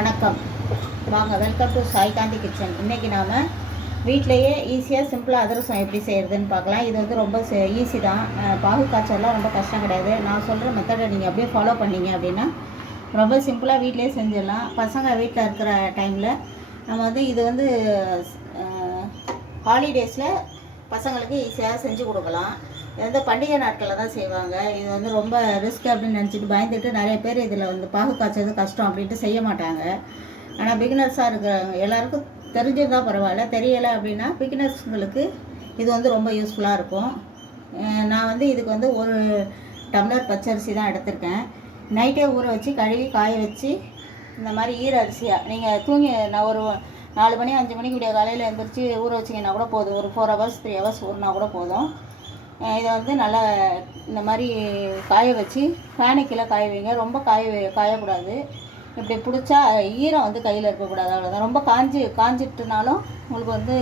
வணக்கம். வாங்க welcome to Sai Gandhi kitchen இன்றைக்கி நாம் வீட்டிலையே ஈஸியாக சிம்பிளாக அதிரசம் எப்படி செய்கிறதுன்னு பார்க்கலாம். இது வந்து ரொம்ப ஈஸி தான். பாகு காய்ச்சல்லாம் ரொம்ப கஷ்டம் கிடையாது. நான் சொல்கிற மெத்தடை நீங்கள் அப்படியே ஃபாலோ பண்ணீங்க அப்படின்னா ரொம்ப சிம்பிளாக வீட்டிலேயே செஞ்சிடலாம். பசங்க வீட்டில் இருக்கிற டைமில் நம்ம வந்து இது வந்து ஹாலிடேஸில் பசங்களுக்கு ஈஸியாக செஞ்சு கொடுக்கலாம். இது வந்து பண்டிகை நாட்களில் தான் செய்வாங்க. இது வந்து ரொம்ப ரிஸ்க் அப்படின்னு நினச்சிட்டு பயந்துட்டு நிறைய பேர் இதில் வந்து பாகு காய்ச்சது கஷ்டம் அப்படின்ட்டு செய்ய மாட்டாங்க. ஆனால் பிகினர்ஸாக இருக்கிறவங்க எல்லாருக்கும் தெரிஞ்சிருந்தால் பரவாயில்ல. தெரியலை அப்படின்னா பிகினர்ஸுங்களுக்கு இது வந்து ரொம்ப யூஸ்ஃபுல்லாக இருக்கும். நான் வந்து இதுக்கு வந்து ஒரு டம்ளர் பச்சரிசி தான் எடுத்திருக்கேன். நைட்டே ஊற வச்சு கழுவி காய வச்சு இந்த மாதிரி ஈர அரிசியாக நீங்கள் தூங்கி நான் ஒரு நாலு மணி அஞ்சு மணிக்கு விடிய காலையில் எழுந்திரிச்சு ஊற வச்சிங்கன்னா கூட போதும். ஒரு ஃபோர் ஹவர்ஸ் த்ரீ ஹவர்ஸ் ஊறினா கூட போதும். இதை வந்து நல்லா இந்த மாதிரி காய வச்சு ஃபேனு காய வைங்க. ரொம்ப காய காயக்கூடாது. இப்படி பிடிச்சா ஈரம் வந்து கையில் இருக்கக்கூடாது. அவ்வளோதான் ரொம்ப காஞ்சி காஞ்சிட்டுனாலும் உங்களுக்கு வந்து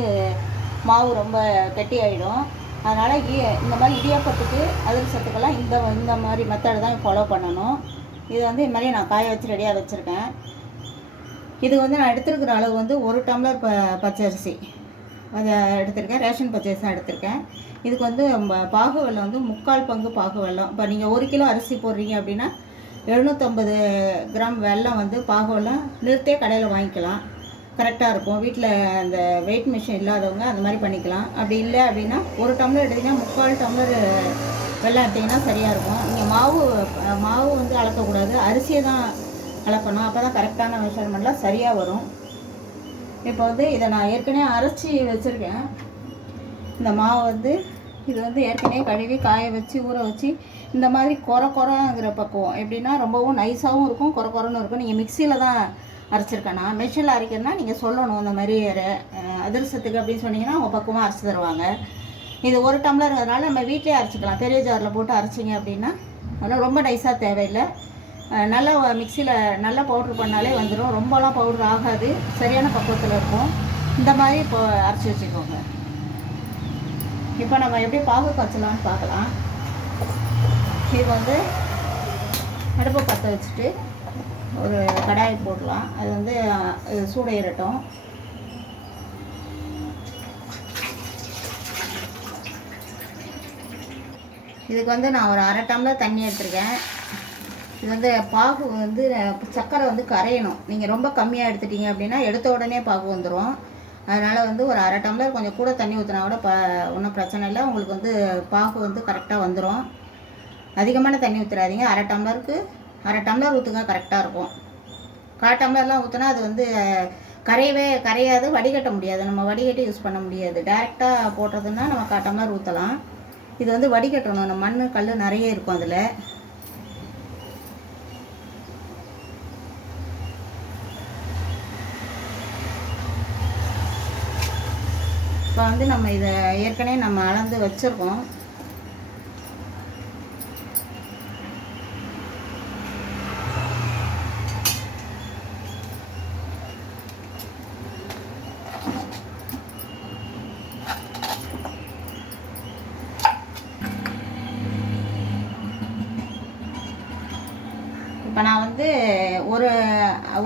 மாவு ரொம்ப கெட்டி ஆகிடும் அதனால் ஈ இந்த மாதிரி இடியாப்பத்துக்கு அதிரசத்துக்கெல்லாம் இந்த இந்த மாதிரி மெத்தடு தான் ஃபாலோ பண்ணணும். இது வந்து இது மாதிரி நான் காய வச்சு ரெடியாக வச்சுருக்கேன். இது வந்து நான் எடுத்துருக்கிற அளவு வந்து ஒரு டம்ளர் ப பச்சரிசி. அதை எடுத்திருக்கேன். ரேஷன் பச்சரிசி தான் எடுத்திருக்கேன். இதுக்கு வந்து பாகு வெள்ளம் வந்து முக்கால் பங்கு பாகு வெள்ளம் இப்போ நீங்கள் ஒரு கிலோ அரிசி போடுறீங்க அப்படின்னா எழுநூற்றம்பது கிராம் வெள்ளம் வந்து பாகு வெள்ளம் நிறுத்தே கடையில் வாங்கிக்கலாம். கரெக்டாக இருக்கும். வீட்டில் அந்த வெயிட் மிஷின் இல்லாதவங்க அந்த மாதிரி பண்ணிக்கலாம். அப்படி இல்லை அப்படின்னா ஒரு டம்ளர் எடுத்தீங்கன்னா முக்கால் டம்ளர் வெள்ளம் எடுத்திங்கன்னா சரியாக இருக்கும். நீங்கள் மாவு மாவு வந்து அளக்கக்கூடாது. அரிசியை தான் அளக்கணும். அப்போ தான் கரெக்டான மெஷர்மெண்ட்லாம் சரியாக வரும். இப்போ வந்து இதை நான் ஏற்கனவே அரைச்சி வச்சுருக்கேன். இந்த மாவு வந்து இது வந்து ஏற்கனவே கழுவி காய வச்சு ஊற வச்சு இந்த மாதிரி கொர கொரங்கிற பக்குவம். எப்படின்னா ரொம்பவும் நைஸாகவும் இருக்கும் கொர கொரன்னு இருக்கும். நீங்கள் மிக்சியில் தான் அரைச்சிருக்கேன். நான் மிஷினில் அரைக்கிறதுனா நீங்கள் சொல்லணும் இந்த மாதிரி அஹ், அதிரசத்துக்கு அப்படின்னு சொன்னீங்கன்னா அவங்க பக்குவமாக அரைச்சி தருவாங்க. இது ஒரு டம்ளர்ங்கிறதுனால நம்ம வீட்டிலே அரைச்சிக்கலாம். பெரிய ஜாரில் போட்டு அரைச்சிங்க அப்படின்னா அதெல்லாம் ரொம்ப நைஸாக தேவையில்லை. நல்லா மிக்சியில் நல்லா பவுட்ரு பண்ணாலே வந்துடும் ரொம்பலாம் பவுட்ரு ஆகாது. சரியான பக்குவத்தில் இருக்கும். இந்த மாதிரி இப்போ அரைச்சி வச்சுக்கோங்க. இப்போ நம்ம எப்படி பாகு காய்ச்சலாம்னு பார்க்கலாம். இது வந்து அடுப்பை பற்ற வச்சுட்டு ஒரு கடாய் போடலாம். அது வந்து அஹ், சூட ஏறட்டும் இதுக்கு வந்து நான் ஒரு அரை டம்ளர் தண்ணி எடுத்திருக்கேன். இது வந்து பாகு வந்து சர்க்கரை வந்து கரையணும். நீங்கள் ரொம்ப கம்மியாக எடுத்துட்டீங்க அப்படின்னா எடுத்த உடனே பாகு வந்துடும் அதனால் வந்து ஒரு அரை டம்ளர் கொஞ்சம் கூட தண்ணி ஊற்றினா கூட ப ஒன்றும் பிரச்சனை இல்லை. உங்களுக்கு வந்து பாகு வந்து கரெக்டாக வந்துடும் அதிகமான தண்ணி ஊற்றுறாதீங்க அரை டம்ளருக்கு அரை டம்ளர் ஊற்றுங்க கரெக்டாக இருக்கும். கால் டம்ளர்லாம் ஊற்றினா அது வந்து கரையவே கரையாது வடிகட்ட முடியாது. நம்ம வடிகட்டி யூஸ் பண்ண முடியாது. டேரெக்டாக போடுறதுன்னா நம்ம கால் டம்ளர் ஊற்றலாம் இது வந்து வடிகட்டணும். நம்ம மண் கல் நிறைய இருக்கும் அதில். இப்போ வந்து நம்ம இதை ஏற்கனவே நம்ம அளந்து வச்சுருக்கோம். இப்போ நான் வந்து ஒரு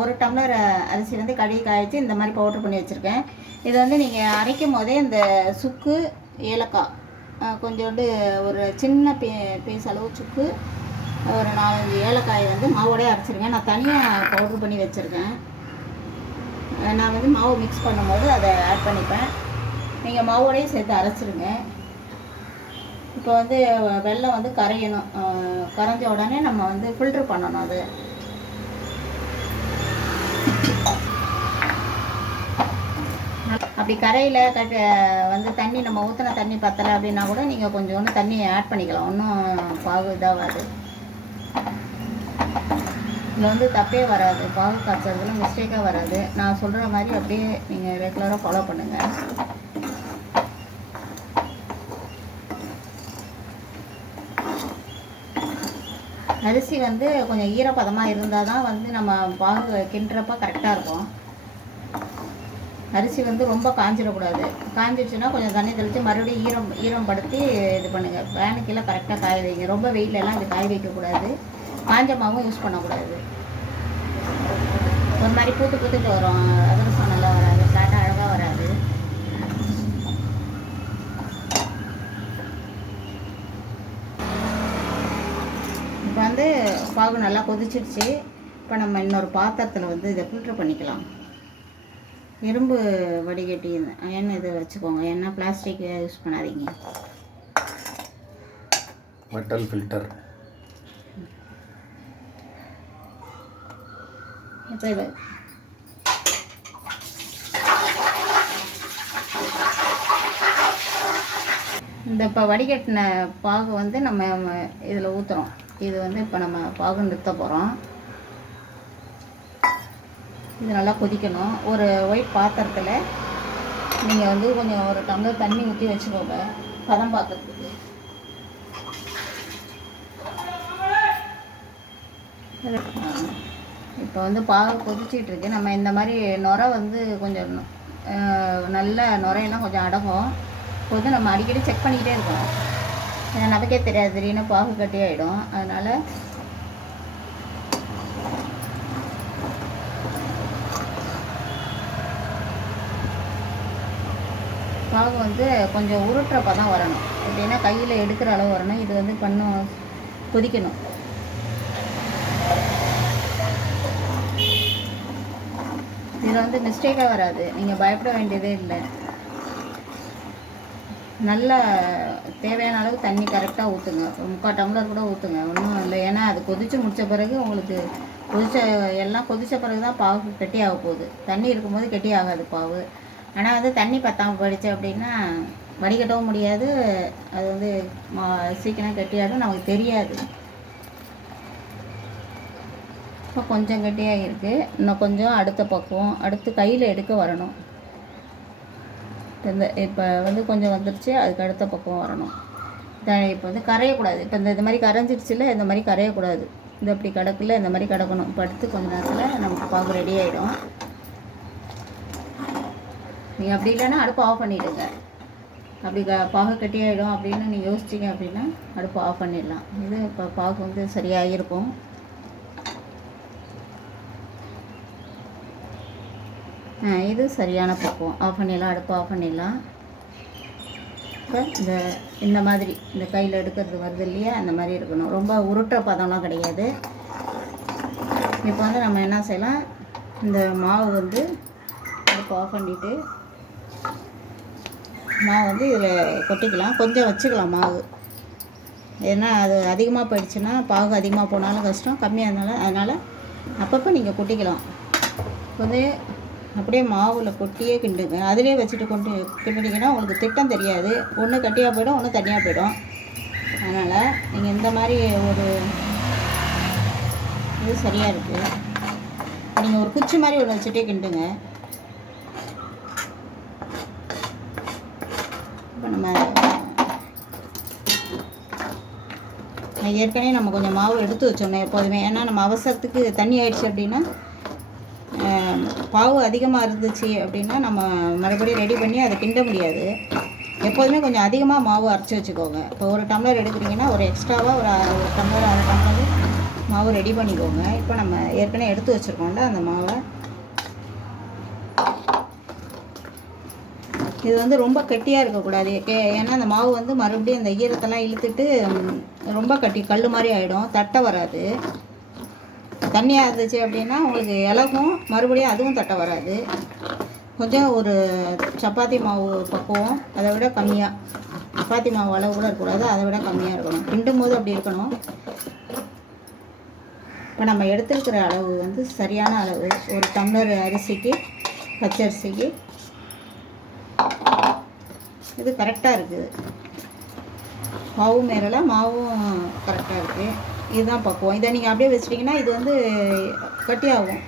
ஒரு டம்ளர் அரிசி வந்து கழுவி காய்ச்சி இந்த மாதிரி பவுட்ரு பண்ணி வச்சுருக்கேன். இது வந்து நீங்கள் அரைக்கும் போதே இந்த சுக்கு ஏலக்காய் கொஞ்சோண்டு ஒரு சின்ன பீ பீஸ் அளவு சுக்கு ஒரு நாலஞ்சு ஏலக்காயை வந்து மாவோடய அரைச்சிருக்கேன் நான் தனியாக பவுட்ரு பண்ணி வச்சுருக்கேன். நான் வந்து மாவு மிக்ஸ் பண்ணும்போது அதை ஆட் பண்ணிப்பேன். நீங்கள் மாவோடையும் சேர்த்து அரைச்சிருங்க. இப்போ வந்து வெள்ளம் வந்து கரையணும். கரைஞ்ச உடனே நம்ம வந்து ஃபில்ட்ரு பண்ணணும் அது. அப்படி கரையில் க வந்து தண்ணி நம்ம ஊற்றின தண்ணி பத்தலை அப்படின்னா கூட நீங்கள் கொஞ்சோண்டு தண்ணியை ஆட் பண்ணிக்கலாம். ஒன்றும் பாகு இதாகாது இதில் வந்து தப்பே வராது. பாகு காய்ச்சறதுல மிஸ்டேக்காக வராது. நான் சொல்கிற மாதிரி அப்படியே நீங்கள் ரெகுலராக ஃபாலோ பண்ணுங்கள் அரிசி வந்து கொஞ்சம் ஈரப்பதமாக இருந்தால் தான் வந்து நம்ம பாகு கிண்டுறப்ப கரெக்டாக இருக்கும். அரிசி வந்து ரொம்ப காஞ்சிடக்கூடாது. காஞ்சிடுச்சுன்னா கொஞ்சம் தண்ணி தெளித்து மறுபடியும் ஈரம் ஈரம் படுத்தி இது பண்ணுங்கள் ஃபேனு கரெக்டாக காய வைங்க. ரொம்ப வெயிலெல்லாம் இது காய வைக்கக்கூடாது காஞ்ச மாவும் யூஸ் பண்ணக்கூடாது. ஒரு மாதிரி பூத்து பூத்துட்டு வரும். அதிரசம் நல்லா வராது. ஃப்ளாட்டாக அழகாக வராது. இப்போ வந்து பாகு நல்லா கொதிச்சிடுச்சு. இப்போ நம்ம இன்னொரு பாத்திரத்தில் வந்து இதை ஃபில்ட்ரு பண்ணிக்கலாம். இரும்பு வடிகட்டி எண்ணெய் இது வச்சுக்கோங்க. ஏன்னா பிளாஸ்டிக் யூஸ் பண்ணாதீங்க. மெட்டல் ஃபில்டர் இப்போ இது. இந்த இப்போ வடிகட்டின பாகு வந்து நம்ம இதில் ஊற்றுறோம் இது வந்து இப்போ நம்ம பாகு நிறுத்த போகிறோம் இது நல்லா கொதிக்கணும். ஒரு ஒயிட் பாத்திரத்தில் நீங்கள் வந்து கொஞ்சம் ஒரு டம்ளர் தண்ணி ஊற்றி வச்சுக்கோங்க. பதம் பார்க்கறதுக்கு இப்போ வந்து பாகு கொதிச்சிட்டு இருக்கு. நம்ம இந்த மாதிரி நுரை வந்து கொஞ்சம் நல்ல நுரையெல்லாம் கொஞ்சம் அடங்கும். இப்போ வந்து நம்ம அடிக்கடி செக் பண்ணிக்கிட்டே இருக்கோம் நமக்கே தெரியாது. திடீர்னு பாகு கட்டி ஆகிடும் அதனால் பாகு வந்து கொஞ்சம் உருட்டுறப்ப தான் வரணும். அப்படின்னா கையில் எடுக்கிற அளவு வரணும். இது வந்து பண்ணும் கொதிக்கணும். இதில் வந்து மிஸ்டேக்காக வராது. நீங்கள் பயப்பட வேண்டியதே இல்லை. நல்லா தேவையான அளவு தண்ணி கரெக்டாக ஊற்றுங்க ஒரு முக்கால் டம்ளர் கூட ஊற்றுங்க ஒன்றும் இல்லை. ஏன்னா அது கொதித்து முடித்த பிறகு உங்களுக்கு கொதிச்ச எல்லாம் கொதித்த பிறகு தான் பாவு கெட்டி ஆக போகுது. தண்ணி இருக்கும்போது கெட்டி ஆகாது பாவு. ஆனால் வந்து தண்ணி பத்தாமல் போயிடுச்சு அப்படின்னா வடிகட்டவும் முடியாது. அது வந்து மா- சீக்கிரம் கெட்டியாடும் நமக்கு தெரியாது. இப்போ கொஞ்சம் கெட்டியாக இருக்குது இன்னும் கொஞ்சம் அடுத்த பக்குவம் அடுத்து கையில் எடுக்க வரணும். இந்த இப்போ வந்து கொஞ்சம் வந்துருச்சு அதுக்கு அடுத்த பக்கம் வரணும். இப்போ வந்து கரையக்கூடாது. இப்போ இந்த இது மாதிரி கரைஞ்சிருச்சுல இந்த மாதிரி கரையக்கூடாது. இது அப்படி கிடக்குல இந்த மாதிரி கிடக்கணும். இப்போ அடுத்து கொஞ்ச நேரத்தில் நமக்கு பாகு ரெடி ஆகிடும் நீங்கள் அப்படி இல்லைன்னா அடுப்பு ஆஃப் பண்ணிவிடுங்க அப்படி க பாகு கட்டியாயிடும் அப்படின்னு நீங்கள் யோசிச்சிங்க அப்படின்னா அடுப்பு ஆஃப் பண்ணிடலாம். இது இப்போ பாகு வந்து சரியாக இருக்கும் இது சரியான பக்குவம். ஆஃப் பண்ணிடலாம் அடுப்பு ஆஃப் பண்ணிடலாம். இப்போ இந்த இந்த மாதிரி இந்த கையில் எடுக்கிறது வருது இல்லையா? அந்த மாதிரி இருக்கணும். ரொம்ப உருட்டுற பதம்லாம் கிடையாது. இப்போ வந்து நம்ம என்ன செய்யலாம்? இந்த மாவு வந்து அடுப்பு ஆஃப் பண்ணிவிட்டு மாவு வந்து இதில் கொட்டிக்கலாம். கொஞ்சம் வச்சுக்கலாம் மாவு. ஏன்னா அது அதிகமாக போயிடுச்சுன்னா பாகு அதிகமாக போனாலும் கஷ்டம் கம்மியாக இருந்தாலும் அதனால் அப்பப்போ நீங்கள் கொட்டிக்கலாம். வந்து அப்படியே மாவில் கொட்டியே கிண்டுங்க அதிலே வச்சுட்டு கொண்டு கிண்டிங்கன்னா உங்களுக்கு திட்டம் தெரியாது. ஒன்று கட்டியாக போயிடும் ஒன்று தனியாக போயிடும். அதனால் நீங்கள் இந்த மாதிரி ஒரு இது சரியாக இருக்குது நீங்கள் ஒரு குச்சி மாதிரி ஒன்று வச்சுட்டே கிண்டுங்க. இப்போ நம்ம நான் ஏற்கனவே நம்ம கொஞ்சம் மாவு எடுத்து வச்சோன்னே எப்போதுமே. ஏன்னா நம்ம அவசரத்துக்கு தண்ணி ஆயிடுச்சு அப்படின்னா பாவு அதிகமாக இருந்துச்சு அப்படின்னா நம்ம மறுபடியும் ரெடி பண்ணி அதை கிண்ட முடியாது. எப்போதுமே கொஞ்சம் அதிகமாக மாவு அரைச்சி வச்சுக்கோங்க. இப்போ ஒரு டம்ளர் எடுக்கிறீங்கன்னா ஒரு எக்ஸ்ட்ராவாக ஒரு ஒரு டம்ளர் அரை டம்ளர் மாவு ரெடி பண்ணிக்கோங்க. இப்போ நம்ம ஏற்கனவே எடுத்து வச்சுருக்கோம்ல அந்த மாவை. இது வந்து ரொம்ப கெட்டியாக இருக்கக்கூடாது. ஏன்னா அந்த மாவு வந்து மறுபடியும் அந்த ஈரத்தெல்லாம் இழுத்துட்டு ரொம்ப கட்டி கல் மாதிரி ஆகிடும் தட்டை வராது. தண்ணியாக இருந்துச்சு அப்படின்னா உங்களுக்கு இலகும். மறுபடியும் அதுவும் தட்டை வராது. கொஞ்சம் ஒரு சப்பாத்தி மாவு பக்குவம். அதை விட கம்மியாக சப்பாத்தி மாவு அளவு கூட இருக்கக்கூடாது. அதை விட கம்மியாக இருக்கணும். கிண்டும் போது அப்படி இருக்கணும். இப்போ நம்ம எடுத்துருக்கிற அளவு வந்து சரியான அளவு. ஒரு டம்ளர் அரிசிக்கு பச்சரிசிக்கு இது கரெக்டாக இருக்குது மாவும் மேரல மாவும் கரெக்டாக இருக்குது இதுதான் பக்குவம். இதை நீங்கள் அப்படியே வச்சிட்டிங்கன்னா இது வந்து கட்டியாகும்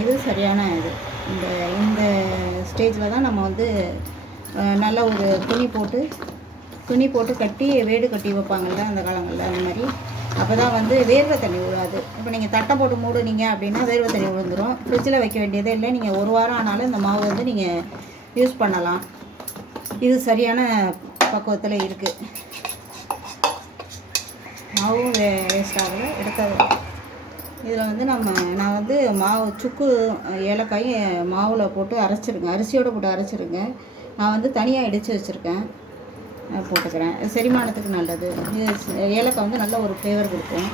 இது சரியான இது. இந்த இந்த ஸ்டேஜில் தான் நம்ம வந்து நல்ல ஒரு துணி போட்டு துணி போட்டு கட்டி வேடு கட்டி வைப்பாங்கள்ல அந்த காலங்களில் அந்த மாதிரி. அப்போ தான் வந்து வேர்வை தண்ணி விழாது இப்போ நீங்கள் தட்டை போட்டு மூடுனீங்க அப்படின்னா வேர்வை தண்ணி விழுந்துடும் ஃப்ரிட்ஜில் வைக்க வேண்டியதே இல்லை. நீங்கள் ஒரு வாரம் ஆனாலும் இந்த மாவு வந்து நீங்கள் யூஸ் பண்ணலாம். இது சரியான பக்குவத்தில் இருக்குது மாவும் வே வேஸ்ட் ஆகல. எடுத்தது இதில் வந்து நம்ம நான் வந்து மாவு சுக்கு ஏலக்காயும் மாவில் போட்டு அரைச்சிருங்க. அரிசியோடு போட்டு அரைச்சிருங்க. நான் வந்து தனியாக இடித்து வச்சுருக்கேன். போட்டுக்கிறேன். இது செரிமானத்துக்கு நல்லது. இது ஏலக்காய் வந்து நல்ல ஒரு ஃப்ளேவர் கொடுக்கும்.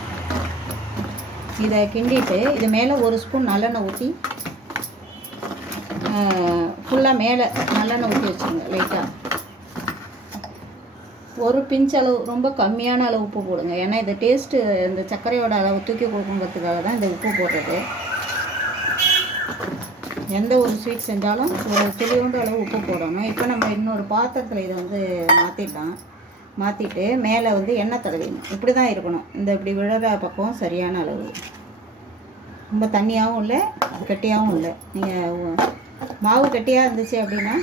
இதை கிண்டிட்டு இது மேலே ஒரு ஸ்பூன் நல்லெண்ணெய் ஊற்றி ஃபுல்லாக மேலே நல்லெண்ணெய் ஊற்றி வச்சுருங்க லைட்டாக ஒரு பிஞ்ச் அளவு ரொம்ப கம்மியான அளவு உப்பு போடுங்க. ஏன்னா இந்த டேஸ்ட்டு இந்த சர்க்கரையோட அளவு தூக்கி கொடுக்குங்கிறதுக்காக தான் இந்த உப்பு போடுறது. எந்த ஒரு ஸ்வீட் செஞ்சாலும் ஒரு துளியோண்டு அளவு உப்பு போடணும். இப்போ நம்ம இன்னொரு பாத்திரத்தில் இதை வந்து மாற்றிடலாம் மாற்றிட்டு மேலே வந்து எண்ணெய் தடவிடணும். இப்படி தான் இருக்கணும். இந்த இப்படி விழுற பக்கம் சரியான அளவு. ரொம்ப தண்ணியாகவும் இல்லை கெட்டியாகவும் இல்லை. நீங்கள் மாவு கட்டியாக இருந்துச்சு அப்படின்னா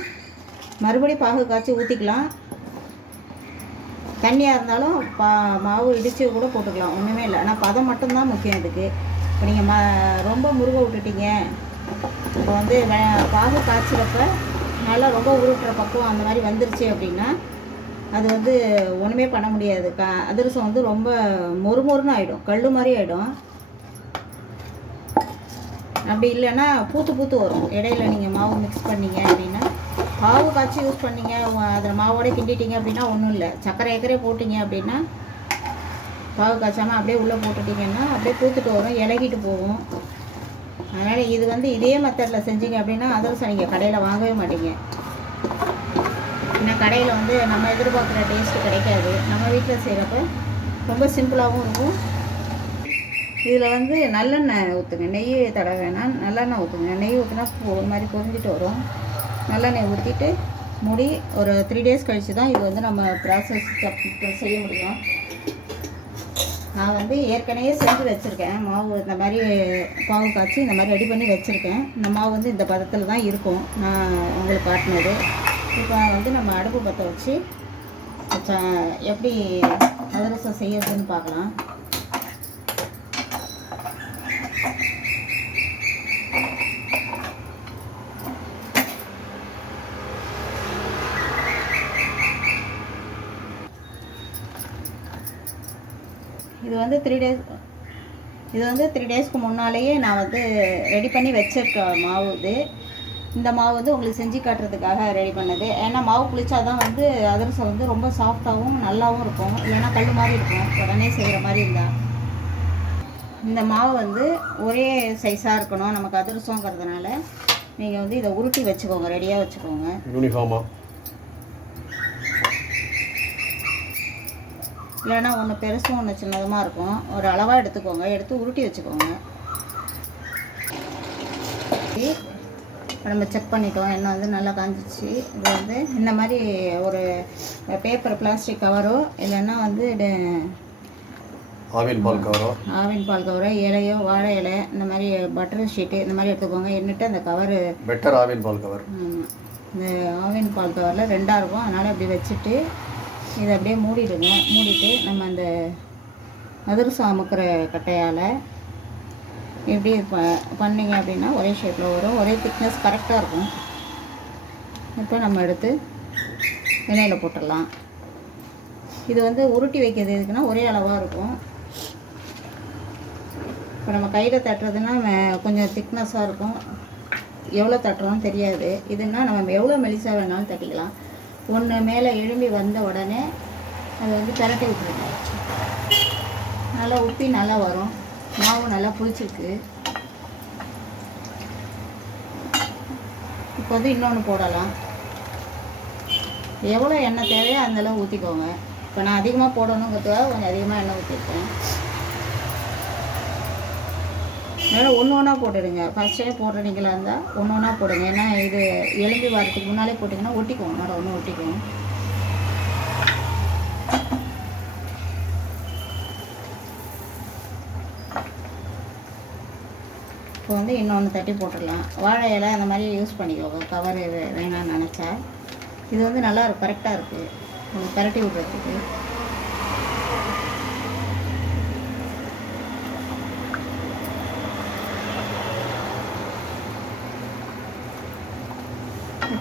மறுபடியும் பாகு காய்ச்சி ஊற்றிக்கலாம் தண்ணியாக இருந்தாலும் பா மாவு இடித்து கூட போட்டுக்கலாம். ஒன்றுமே இல்லை. ஆனால் பதம் மட்டும்தான் முக்கியம் இதுக்கு. இப்போ நீங்கள் ம ரொம்ப முருக விட்டுட்டீங்க. இப்போ வந்து பாகு காய்ச்சிறப்ப நல்லா ரொம்ப உருட்டுற பக்கம் அந்த மாதிரி வந்துருச்சு அப்படின்னா அது வந்து ஒன்றுமே பண்ண முடியாது. க அதிரசம் வந்து ரொம்ப மொறுமொறுன்னு ஆகிடும் கல் மாதிரி ஆகிடும் அப்படி இல்லைன்னா பூத்து பூத்து வரும். இடையில நீங்கள் மாவு மிக்ஸ் பண்ணீங்க அப்படின்னா மாவு காய்ச்சி யூஸ் பண்ணீங்க அதில் மாவோட கிண்டிட்டீங்க அப்படின்னா ஒன்றும் இல்லை. சக்கரை ஏக்கரே போட்டீங்க அப்படின்னா பாவு காய்ச்சாமல் அப்படியே உள்ளே போட்டுட்டீங்கன்னா அப்படியே பூத்துட்டு வரும் இலகிட்டு போகும். அதனால் இது வந்து இதே மெத்தடில் செஞ்சீங்க அப்படின்னா அதிரசம் நீங்கள் கடையில் வாங்கவே மாட்டீங்க. ஏன்னா கடையில் வந்து நம்ம எதிர்பார்க்குற டேஸ்ட்டு கிடைக்காது. நம்ம வீட்டில் செய்கிறப்ப ரொம்ப சிம்பிளாகவும் இருக்கும். இதில் வந்து நல்லெண்ணெய் ஊற்றுங்க நெய் தட வேணாம். நல்லெண்ணெய் ஊற்றுங்க நெய் ஊற்றினா ஒரு மாதிரி பொறிஞ்சிட்டு வரும். நல்லெண்ணெய் ஊற்றிட்டு முடி ஒரு த்ரீ டேஸ் கழித்து தான் இது வந்து நம்ம ப்ராசஸ் செய்ய முடியும். நான் வந்து ஏற்கனவே செஞ்சு வச்சுருக்கேன். மாவு இந்த மாதிரி பாவு காய்ச்சி இந்த மாதிரி ரெடி பண்ணி வச்சுருக்கேன். இந்த மாவு வந்து இந்த பதத்தில் தான் இருக்கும். நான் உங்களுக்கு காட்டினது. இப்போ வந்து நம்ம அடுப்பு பற்ற வச்சு எப்படி அதிரசம் செய்யறதுன்னு பார்க்கலாம். இது வந்து த்ரீ டேஸ் இது வந்து த்ரீ டேஸ்க்கு முன்னாலேயே நான் வந்து ரெடி பண்ணி வச்சுருக்க மாவு இது. இந்த மாவு வந்து உங்களுக்கு செஞ்சு காட்டுறதுக்காக ரெடி பண்ணது. ஏன்னா மாவு புளிச்சா தான் வந்து அதிரசம் வந்து ரொம்ப சாஃப்டாகவும் நல்லாவும் இருக்கும். இல்லைன்னா கல் மாதிரி இருக்கும். உடனே செய்கிற மாதிரி இருந்தால் இந்த மாவு வந்து ஒரே சைஸாக இருக்கணும். நமக்கு அதிரசங்கிறதுனால நீங்கள் வந்து இதை உருட்டி வச்சுக்கோங்க. ரெடியாக வச்சுக்கோங்க. யூனிஃபார்மாக இல்லைன்னா ஒன்று பெருசும் ஒன்று சின்னதுமாக இருக்கும். ஒரு அளவாக எடுத்துக்கோங்க. எடுத்து உருட்டி வச்சுக்கோங்க. இப்போ நம்ம செக் பண்ணிட்டோம். எண்ணெய் வந்து நல்லா காஞ்சிச்சு. இது வந்து இந்த மாதிரி ஒரு பேப்பர் பிளாஸ்டிக் கவரோ இல்லைன்னா வந்து ஆவின் பால் கவரோ. ஆவின் பால் கவரோ இலையோ வாழை இலை இந்த மாதிரி பட்டர் ஷீட்டு இந்த மாதிரி எடுத்துக்கோங்க. என்னட்டு அந்த கவரு. பெட்டர் ஆவின் பால் கவர். இந்த ஆவின் பால் கவரில் ரெண்டாக இருக்கும். அதனால் அப்படி வச்சுட்டு இதை அப்படியே மூடிடுங்க. மூடிட்டு நம்ம அந்த அதிரசம் அமுக்கிற கட்டையால் இப்படி ப பண்ணீங்க அப்படின்னா ஒரே ஷேப்பில் வரும். ஒரே திக்னஸ் கரெக்டாக இருக்கும். இப்போ நம்ம எடுத்து எண்ணெயில் போட்டுடலாம். இது வந்து உருட்டி வைக்கிறது எதுக்குன்னா ஒரே அளவாக இருக்கும். இப்போ நம்ம கையில் தட்டுறதுன்னா கொஞ்சம் திக்னஸாக இருக்கும். எவ்வளோ தட்டுறோம்னு தெரியாது. இதுன்னா நம்ம எவ்வளோ மெலிசாக வேணாலும் தட்டிக்கலாம். ஒன்று மேலே எழும்பி வந்த உடனே அதை வந்து திரட்டி விட்டுருங்க. நல்லா உப்பி நல்லா வரும். மாவு நல்லா புளிச்சிருக்கு. இப்போ வந்து இன்னொன்று போடலாம். எவ்வளோ எண்ணெய் தேவையோ அந்த அளவு ஊற்றிக்கோங்க இப்போ நான் அதிகமாக போடணுங்கிறதுக்காக கொஞ்சம் அதிகமாக எண்ணெய் ஊற்றிருக்கேன் அதனால் ஒன்று ஒன்றா போட்டுடுங்க. ஃபஸ்ட்டே போடுறீங்களா இருந்தால் ஒன்று ஒன்றா போடுங்க. ஏன்னா இது எலும்பி வரத்துக்கு முன்னாலே போட்டிங்கன்னா ஒட்டிக்கும். அதனால் ஒன்று ஒட்டிக்கும். இப்போ வந்து இன்னொன்று தட்டி போட்டுடலாம். வாழை இலை அந்த மாதிரி யூஸ் பண்ணிக்கோங்க. கவர் வேணாம்னு நினச்சா. இது வந்து நல்லா கரெக்டாக இருக்குது பரட்டி விடுறதுக்கு.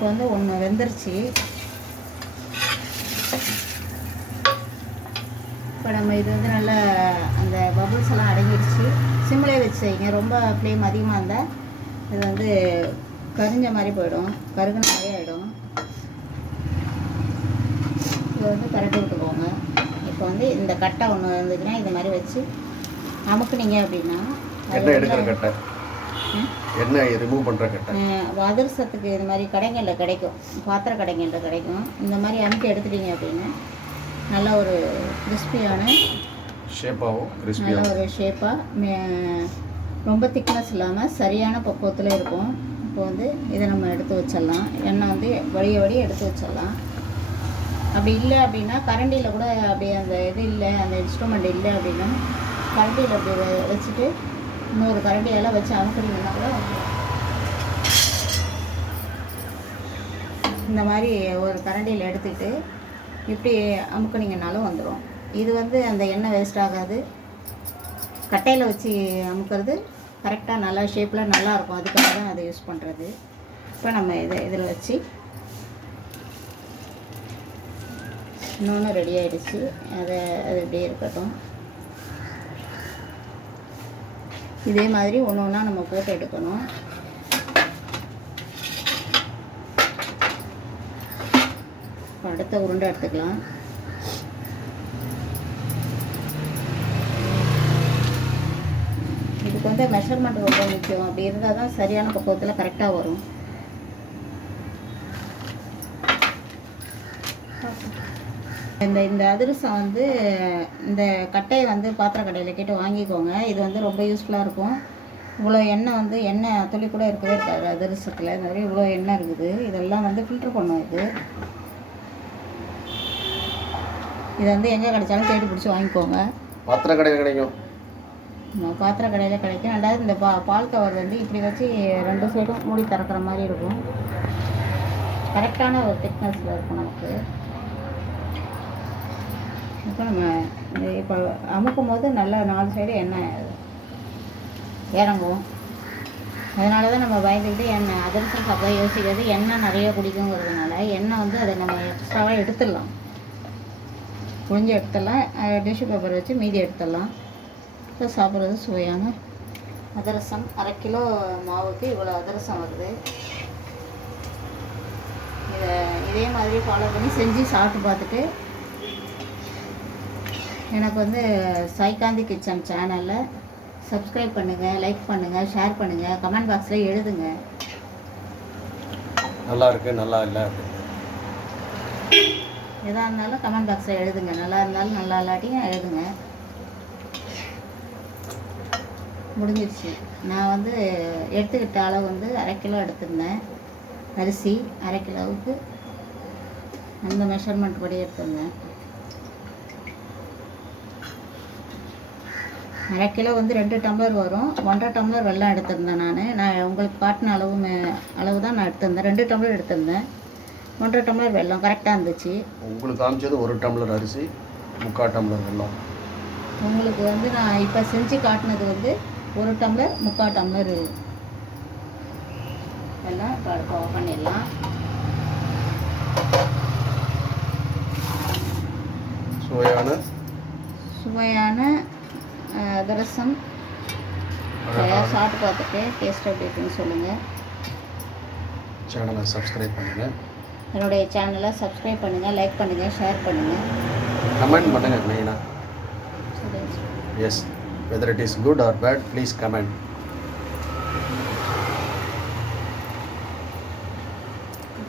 இப்போ வந்து ஒன்று வெந்துருச்சு. இப்போ நம்ம இது வந்து நல்லா அந்த பபுள்ஸ் எல்லாம் அடங்கிடுச்சு சிம்மிலே வச்சு செய்யுங்க ரொம்ப ஃப்ளேம் அதிகமாக இருந்தால் இது வந்து கரிஞ்ச மாதிரி போயிடும். கருகுன மாதிரி ஆகிடும் இது வந்து பரட்டி விட்டுக்கோங்க இப்போ வந்து இந்த கட்டை ஒன்று இருந்துச்சுன்னா இது மாதிரி வச்சு அமுக்குனீங்க அப்படின்னா எண்ணெய் ரிமூவ் பண்ணுற கட்டை அதிரசத்துக்கு இது மாதிரி கடைகளில் கிடைக்கும். பாத்திர கடைகளில் கிடைக்கும். இந்த மாதிரி அமுக்கி எடுத்துட்டீங்க அப்படின்னா நல்ல ஒரு கிறிஸ்பியான ஷேப்பாகவும் நல்ல ஒரு ஷேப்பாக ரொம்ப திக்னஸ் இல்லாமல் சரியான பக்குவத்தில் இருக்கும். இப்போ வந்து இதை நம்ம எடுத்து வச்சிடலாம். எண்ணெய் வந்து வடிய வடிய எடுத்து வச்சிடலாம். அப்படி இல்லை அப்படின்னா கரண்டியில் கூட அப்படி அந்த இது இல்லை அந்த இன்ஸ்ட்ருமெண்ட் இல்லை அப்படின்னா கரண்டியில் அப்படி வச்சுட்டு இன்னொரு கரண்டியெல்லாம் வச்சு அமுக்குறீங்கன்னா கூட இந்த மாதிரி ஒரு கரண்டியில் எடுத்துக்கிட்டு இப்படி அமுக்குனீங்கனாலும் வந்துடும் இது வந்து அந்த எண்ணெய் வேஸ்ட் ஆகாது. கட்டையில் வச்சு அமுக்கிறது கரெக்டாக நல்லா ஷேப்பில் நல்லாயிருக்கும் அதுக்காக தான் அதை யூஸ் பண்ணுறது இப்போ நம்ம இதை இதில் வச்சு இன்னொன்று ரெடி ஆகிடுச்சு அதை அது இப்படியே இருக்கட்டும். இதே மாதிரி ஒன்று ஒன்றா நம்ம போட்டு எடுக்கணும். அடுத்த உருண்டை எடுத்துக்கலாம். இதுக்கு வந்து மெஷர்மெண்ட் ரொம்ப முக்கியம். அப்படி இருந்தால் தான் சரியான பக்குவத்தில் கரெக்டாக வரும். இந்த இந்த அதிரசம் வந்து இந்த கட்டையை வந்து பாத்திர கடையில் கேட்டு வாங்கிக்கோங்க. இது வந்து ரொம்ப யூஸ்ஃபுல்லாக இருக்கும். இவ்வளோ எண்ணெய் வந்து எண்ணெய் துளி கூட இருக்கவே இருக்காது அதிரசத்தில். இந்த மாதிரி இவ்வளோ எண்ணெய் இருக்குது. இதெல்லாம் வந்து ஃபில்ட்ரு பண்ணும் இது. இது வந்து எங்கே கிடைச்சாலும் தேடி பிடிச்சி வாங்கிக்கோங்க. பாத்திர கடையில் கிடைக்கும். பாத்திர கடையில் கிடைக்கும். ரெண்டாவது இந்த பா பால் கவர் வந்து இப்படி வச்சு ரெண்டு சைடும் மூடி திறக்கிற மாதிரி இருக்கும். கரெக்டான ஒரு திக்னஸில் இருக்கும் நமக்கு. இப்போ நம்ம இப்போ அமுக்கும் போது நல்லா நாலு சைடு எண்ணெய் இறங்கும். அதனால தான் நம்ம பயந்துக்கிட்டு எண்ணெய் அதிரசம் சாப்பிட யோசிக்கிறது எண்ணெய் நிறைய குடிக்குங்கிறதுனால எண்ணெய் வந்து அதை நம்ம எக்ஸ்ட்ராவாக எடுத்துடலாம். புழிஞ்சு எடுத்துடலாம். டிஷ்யூ பேப்பர் வச்சு மீதி எடுத்துடலாம். இப்போ சாப்பிட்றது சுவையான அதிரசம். அரை கிலோ மாவுக்கு இவ்வளோ அதிரசம் வருது. இதை இதே மாதிரி ஃபாலோ பண்ணி செஞ்சு சாப்பிட்டு பார்த்துட்டு எனக்கு வந்து சாய்காந்தி கிச்சன் சேனலில் சப்ஸ்கிரைப் பண்ணுங்கள் லைக் பண்ணுங்கள் ஷேர் பண்ணுங்கள் கமெண்ட் பாக்ஸில் எழுதுங்க. நல்லா இருக்கு நல்லா இல்லை. எதாக இருந்தாலும் கமெண்ட் பாக்ஸில் எழுதுங்க. நல்லா இருந்தாலும் நல்லா இல்லாட்டியும் எழுதுங்க. முடிஞ்சிருச்சு. நான் வந்து எடுத்துக்கிட்ட அளவு வந்து அரை கிலோ எடுத்திருந்தேன். அரிசி அரை கிலோவுக்கு. அந்த மெஷர்மெண்ட் படி எடுத்திருந்தேன். அரை கிலோ வந்து ரெண்டு டம்ளர் வரும். ஒன்றரை டம்ளர் வெல்லம் எடுத்திருந்தேன் நான். நான் உங்களுக்கு காட்டின அளவு அளவு தான் நான் எடுத்திருந்தேன். ரெண்டு டம்ளர் எடுத்திருந்தேன். ஒன்றரை டம்ளர் வெல்லம் கரெக்டாக இருந்துச்சு. உங்களுக்கு காமிச்சது ஒரு டம்ளர் அரிசி முக்கால் டம்ளர் வெல்லம் உங்களுக்கு வந்து நான் இப்போ செஞ்சு காட்டினது வந்து ஒரு டம்ளர் முக்கால் டம்ளர் எல்லாம் இப்போ அடுப்பு ஆஃப் பண்ணிடலாம். சுவையான? சுவையான அதிரசம். சாப்பிட்டு பார்த்துட்டு டேஸ்ட் எப்படி இருக்குன்னு சொல்லுங்கள் சேனலை சப்ஸ்கிரைப் பண்ணுங்கள் என்னுடைய சேனலை சப்ஸ்கிரைப் பண்ணுங்கள் லைக் பண்ணுங்கள் ஷேர் பண்ணுங்கள் கமெண்ட் பண்ணுங்கள் மெயினாக yes whether it is good or bad please comment